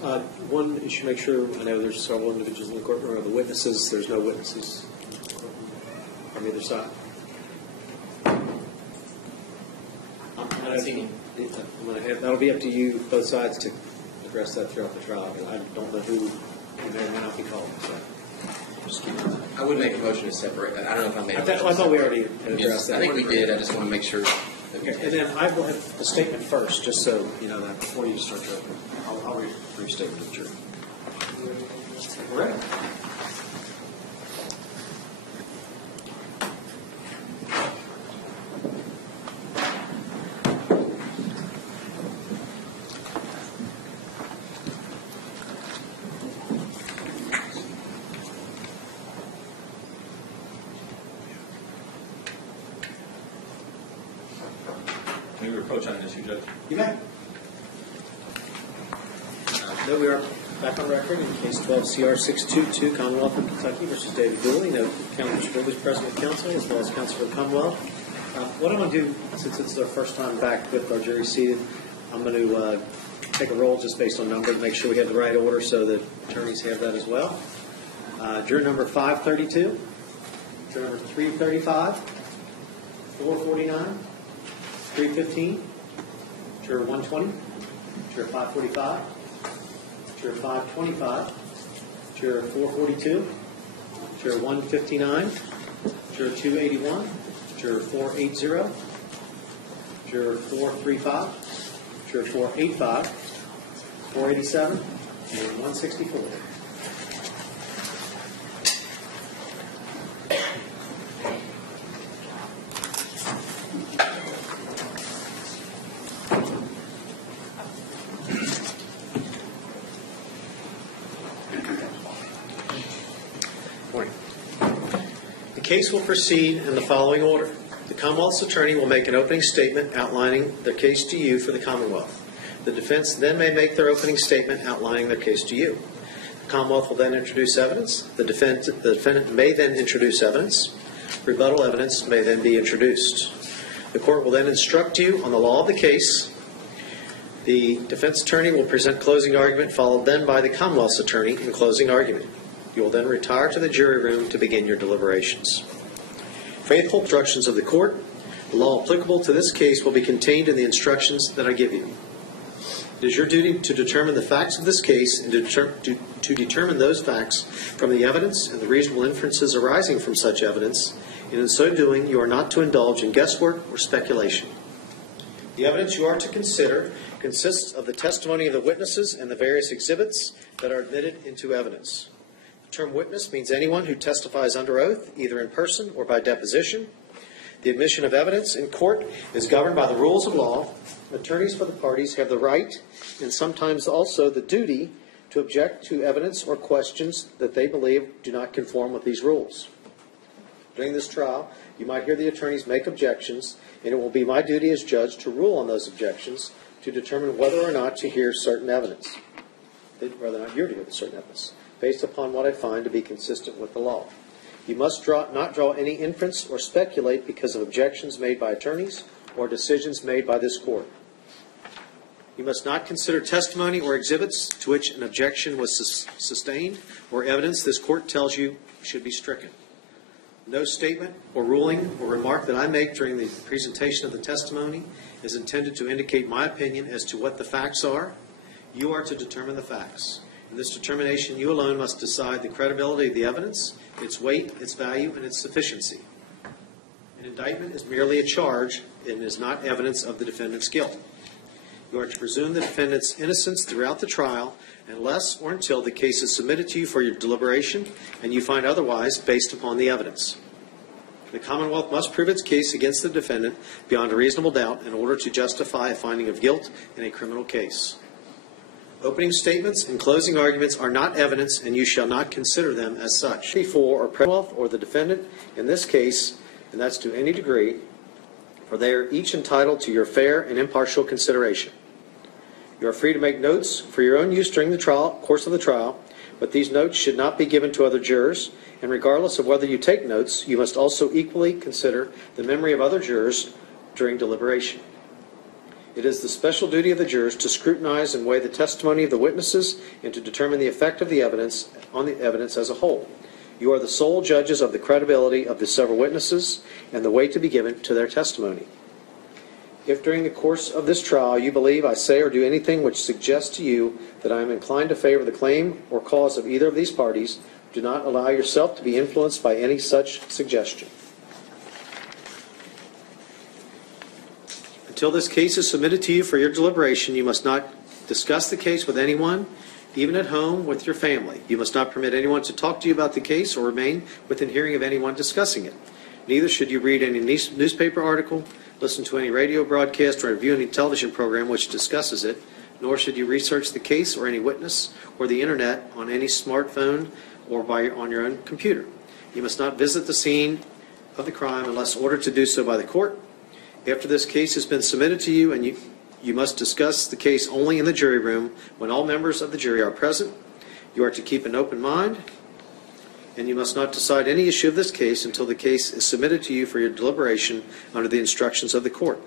One, you should make sure, I know there's several individuals in the courtroom, are the witnesses. There's no witnesses from either side. That'll be up to you, both sides, to address that throughout the trial. I don't know who may or may not be called. So. Just keep it. I would make a motion to separate. I don't know if I made a motion. I thought we already had addressed that. I think we did. I just want to make sure that we did. And then I will have the statement first, just so you know that before you start your opening. I'll read a brief statement to the jury. All right. Can we approach on an issue, Judge? You may. No, we are back on record in case 12 CR 622, Commonwealth of Kentucky versus David Dooley. No, Mr. Dooley is present with counsel as well as counsel for the Commonwealth. What I'm going to do, since it's our first time back with our jury seated, I'm going to take a roll just based on number to make sure we have the right order so that attorneys have that as well. Juror number 532, juror number 335, 449, 315, juror 120, juror 545, juror 525, juror 442, juror 159, juror 281, juror 480, juror 435, juror 485, 487, and 164. The case will proceed in the following order. The Commonwealth's attorney will make an opening statement outlining their case to you for the Commonwealth. The defense then may make their opening statement outlining their case to you. The Commonwealth will then introduce evidence. The defendant may then introduce evidence. Rebuttal evidence may then be introduced. The court will then instruct you on the law of the case. The defense attorney will present closing argument, followed then by the Commonwealth's attorney in closing argument. You will then retire to the jury room to begin your deliberations. Faithful instructions of the court. The law applicable to this case will be contained in the instructions that I give you. It is your duty to determine the facts of this case and to determine those facts from the evidence and the reasonable inferences arising from such evidence, and in so doing, you are not to indulge in guesswork or speculation. The evidence you are to consider consists of the testimony of the witnesses and the various exhibits that are admitted into evidence. The term witness means anyone who testifies under oath, either in person or by deposition. The admission of evidence in court is governed by the rules of law. Attorneys for the parties have the right, and sometimes also the duty, to object to evidence or questions that they believe do not conform with these rules. During this trial, you might hear the attorneys make objections, and it will be my duty as judge to rule on those objections to determine whether or not to hear certain evidence, whether or not you're to hear certain evidence, based upon what I find to be consistent with the law. You must not draw any inference or speculate because of objections made by attorneys or decisions made by this court. You must not consider testimony or exhibits to which an objection was sustained or evidence this court tells you should be stricken. No statement or ruling or remark that I make during the presentation of the testimony is intended to indicate my opinion as to what the facts are. You are to determine the facts. In this determination, you alone must decide the credibility of the evidence, its weight, its value, and its sufficiency. An indictment is merely a charge and is not evidence of the defendant's guilt. You are to presume the defendant's innocence throughout the trial unless or until the case is submitted to you for your deliberation and you find otherwise based upon the evidence. The Commonwealth must prove its case against the defendant beyond a reasonable doubt in order to justify a finding of guilt in a criminal case. Opening statements and closing arguments are not evidence, and you shall not consider them as such. Before or Commonwealth or the defendant in this case, and that's to any degree, for they are each entitled to your fair and impartial consideration. You are free to make notes for your own use during the course of the trial, but these notes should not be given to other jurors, and regardless of whether you take notes, you must also equally consider the memory of other jurors during deliberation. It is the special duty of the jurors to scrutinize and weigh the testimony of the witnesses and to determine the effect of the evidence on the evidence as a whole. You are the sole judges of the credibility of the several witnesses and the weight to be given to their testimony. If during the course of this trial you believe I say or do anything which suggests to you that I am inclined to favor the claim or cause of either of these parties, do not allow yourself to be influenced by any such suggestion. Until this case is submitted to you for your deliberation, you must not discuss the case with anyone, even at home with your family. You must not permit anyone to talk to you about the case or remain within hearing of anyone discussing it. Neither should you read any newspaper article, listen to any radio broadcast, or view any television program which discusses it, nor should you research the case or any witness or the internet on any smartphone or on your own computer. You must not visit the scene of the crime unless ordered to do so by the court. After this case has been submitted to you, and you must discuss the case only in the jury room when all members of the jury are present. You are to keep an open mind, and you must not decide any issue of this case until the case is submitted to you for your deliberation under the instructions of the court.